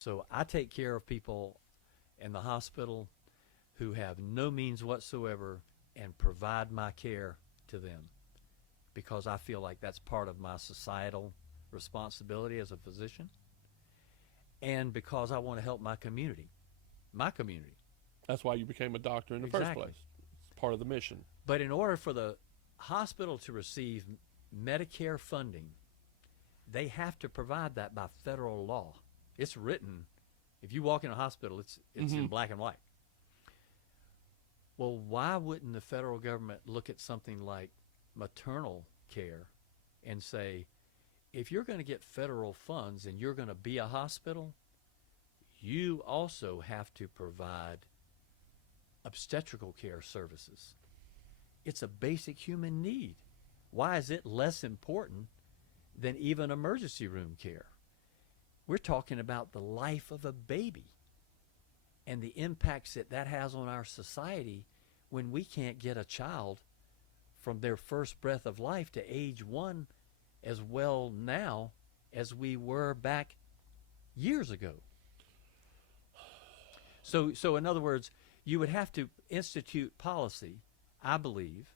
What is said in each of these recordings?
So I take care of people in the hospital who have no means whatsoever and provide my care to them because I feel like that's part of my societal responsibility as a physician and because I want to help my community. My community. That's why you became a doctor in the first Exactly. place. It's part of the mission. But in order for the hospital to receive Medicare funding, they have to provide that by federal law. It's written. If you walk in a hospital, it's Mm-hmm. in black and white. Well, why wouldn't the federal government look at something like maternal care and say, if you're going to get federal funds and you're going to be a hospital, you also have to provide obstetrical care services. It's a basic human need. Why is it less important than even emergency room care? We're talking about the life of a baby and the impacts that that has on our society when we can't get a child from their first breath of life to age 1 as well now as we were back years ago. So in other words, you would have to institute policy, I believe,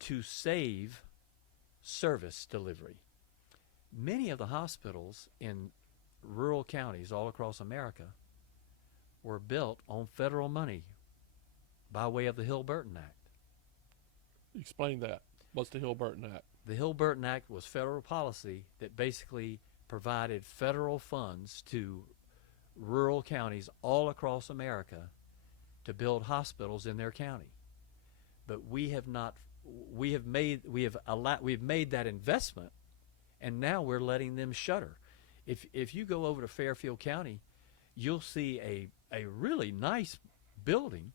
to save service delivery. Many of the hospitals in rural counties all across America were built on federal money by way of the Hill-Burton Act. Explain that. What's the Hill-Burton Act? The Hill-Burton Act was federal policy that basically provided federal funds to rural counties all across America to build hospitals in their county. But we have not we have made that investment and now we're letting them shutter. If you go over to Fairfield County, you'll see a really nice building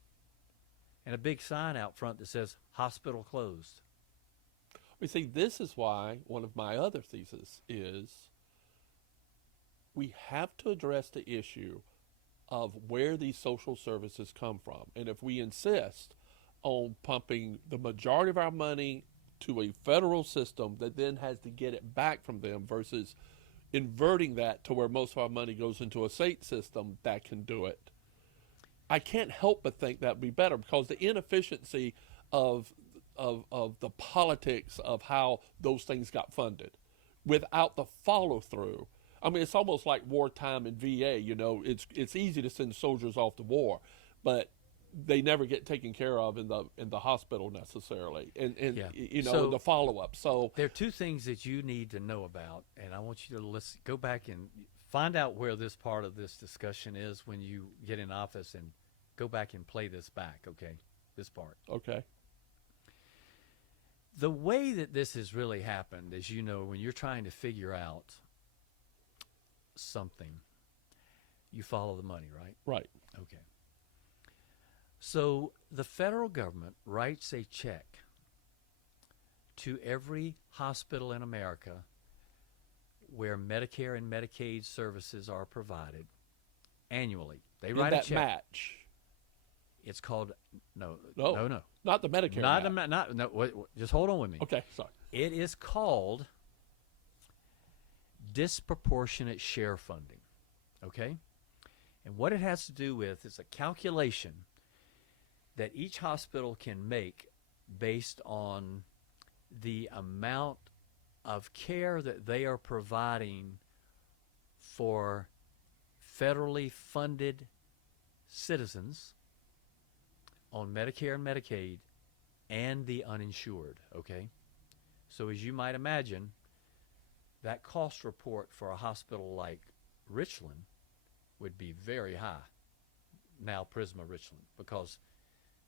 and a big sign out front that says hospital closed. We see, this is why one of my other theses is we have to address the issue of where these social services come from. And if we insist on pumping the majority of our money to a federal system that then has to get it back from them versus inverting that to where most of our money goes into a state system that can do it, I can't help but think that would be better because the inefficiency of the politics of how those things got funded without the follow through. I mean, it's almost like wartime in VA. You know, it's easy to send soldiers off to war, but they never get taken care of in the hospital necessarily, and Yeah. you know, So the follow up. So there are two things that you need to know about, and I want you to listen, go back and find out where this part of this discussion is when you get in office, and go back and play this back. Okay, this part. okay, The way that this has really happened, as you know, when you're trying to figure out something, you follow the money, right? right, Okay. So the federal government writes a check to every hospital in America where Medicare and Medicaid services are provided annually. They in write a that check. match. It's called no, No, no, no, not the Medicare not match. not no. Wait, just hold on with me. Okay, sorry. It is called disproportionate share funding. Okay, and what it has to do with is a calculation that each hospital can make based on the amount of care that they are providing for federally funded citizens on Medicare and Medicaid and the uninsured, okay? So as you might imagine, that cost report for a hospital like Richland would be very high, now Prisma Richland, because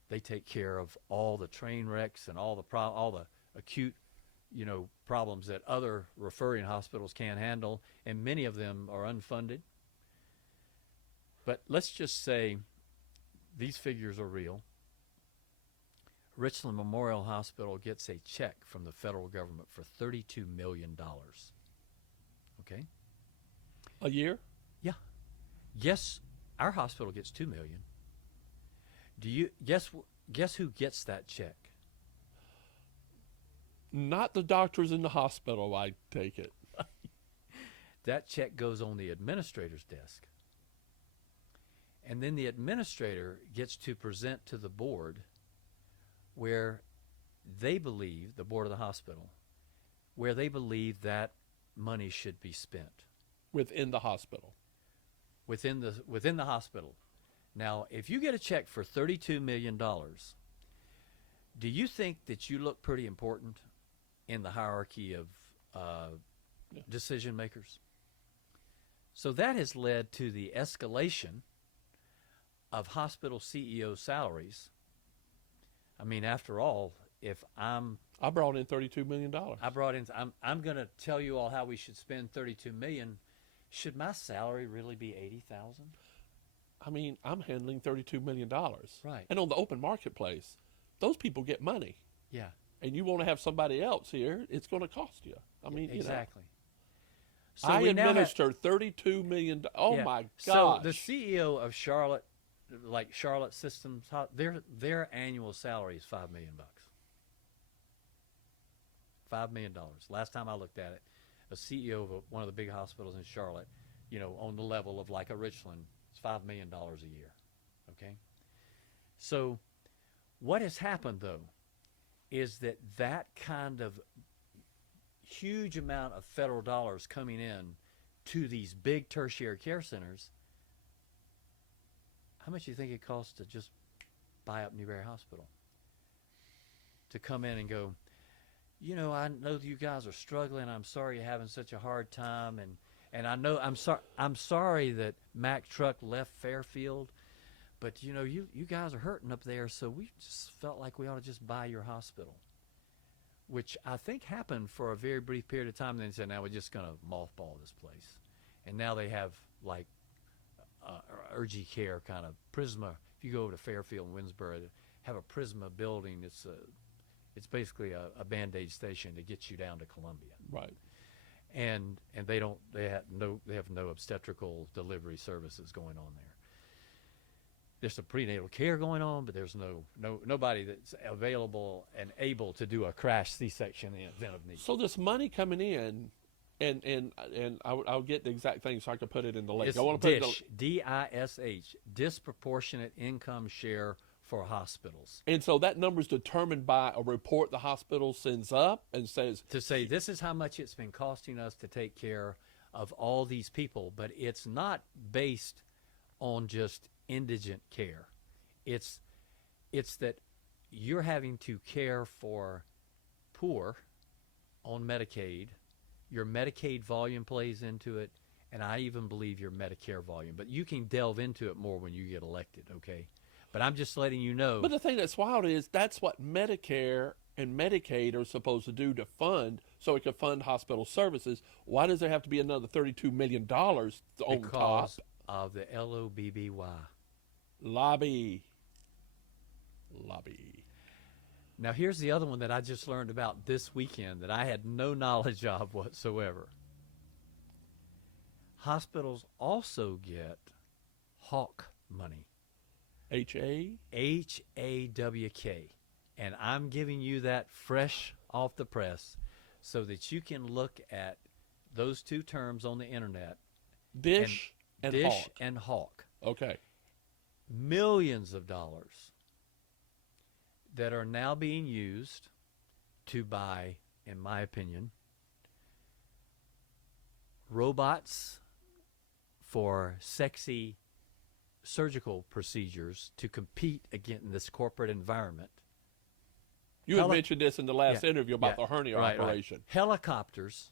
they take care of all the train wrecks and all the acute, problems that other referring hospitals can't handle, and many of them are unfunded. But let's just say these figures are real. Richland Memorial Hospital gets a check from the federal government for $32 million. Okay? A year? Yeah. Yes, our hospital gets $2 million. Do you guess who gets that check? Not the doctors in the hospital, I take it. that check goes on the administrator's desk. And then the administrator gets to present to the board where they believe, the board of the hospital, where they believe that money should be spent. Within the hospital. Within the hospital. Now, if you get a check for $32 million, do you think that you look pretty important in the hierarchy of decision makers? So that has led to the escalation of hospital CEO salaries. I mean, after all, if I brought in $32 million. I'm going to tell you all how we should spend $32 million. Should my salary really be $80,000? I mean, I'm handling $32 million. Right. And on the open marketplace, those people get money. Yeah. And you want to have somebody else here, it's going to cost you. I mean, exactly. So I administer $32 million. Oh, yeah. my gosh. So the CEO of Charlotte, like Charlotte Systems, their annual salary is $5 million. $5 million. Last time I looked at it, a CEO of one of the big hospitals in Charlotte, you know, on the level of like a Richland, it's $5 million a year. Okay? So what has happened, though, is that kind of huge amount of federal dollars coming in to these big tertiary care centers, how much do you think it costs to just buy up Newberry Hospital? To come in and go, you know, I know you guys are struggling. I'm sorry you're having such a hard time, and I know I'm sorry that Mack Truck left Fairfield, but you know you guys are hurting up there, so we just felt like we ought to just buy your hospital, which I think happened for a very brief period of time. Then they said, now we're just going to mothball this place, and now they have like urgent care kind of Prisma. If you go over to Fairfield and Winsboro, they have a Prisma building. It's basically a Band-Aid station to get you down to Columbia. Right. And they have no obstetrical delivery services going on there. There's some prenatal care going on, but there's nobody that's available and able to do a crash C-section in the event of need. So this money coming in, and I'll get the exact thing so I can put it in the link. It's I want to put DISH, D-I-S-H, disproportionate income share for hospitals. And so that number is determined by a report the hospital sends up and says, to say this is how much it's been costing us to take care of all these people, but it's not based on just indigent care. It's that you're having to care for poor on Medicaid. Your Medicaid volume plays into it, and I even believe your Medicare volume. But you can delve into it more when you get elected, okay? But I'm just letting you know. But the thing that's wild is that's what Medicare and Medicaid are supposed to do to fund, so it can fund hospital services. Why does there have to be another $32 million on top? Because of the LOBBY. Lobby. Now, here's the other one that I just learned about this weekend that I had no knowledge of whatsoever. Hospitals also get HAWK money. H-A? H-A-W-K. And I'm giving you that fresh off the press so that you can look at those two terms on the internet. Dish and Dish Hawk. and Hawk. Okay. Millions of dollars that are now being used to buy, in my opinion, robots for sexy surgical procedures to compete against this corporate environment. You had mentioned this in the last interview about the hernia operation. Right. Helicopters,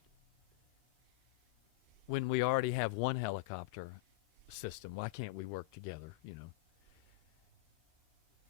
when we already have one helicopter system, why can't we work together, you know?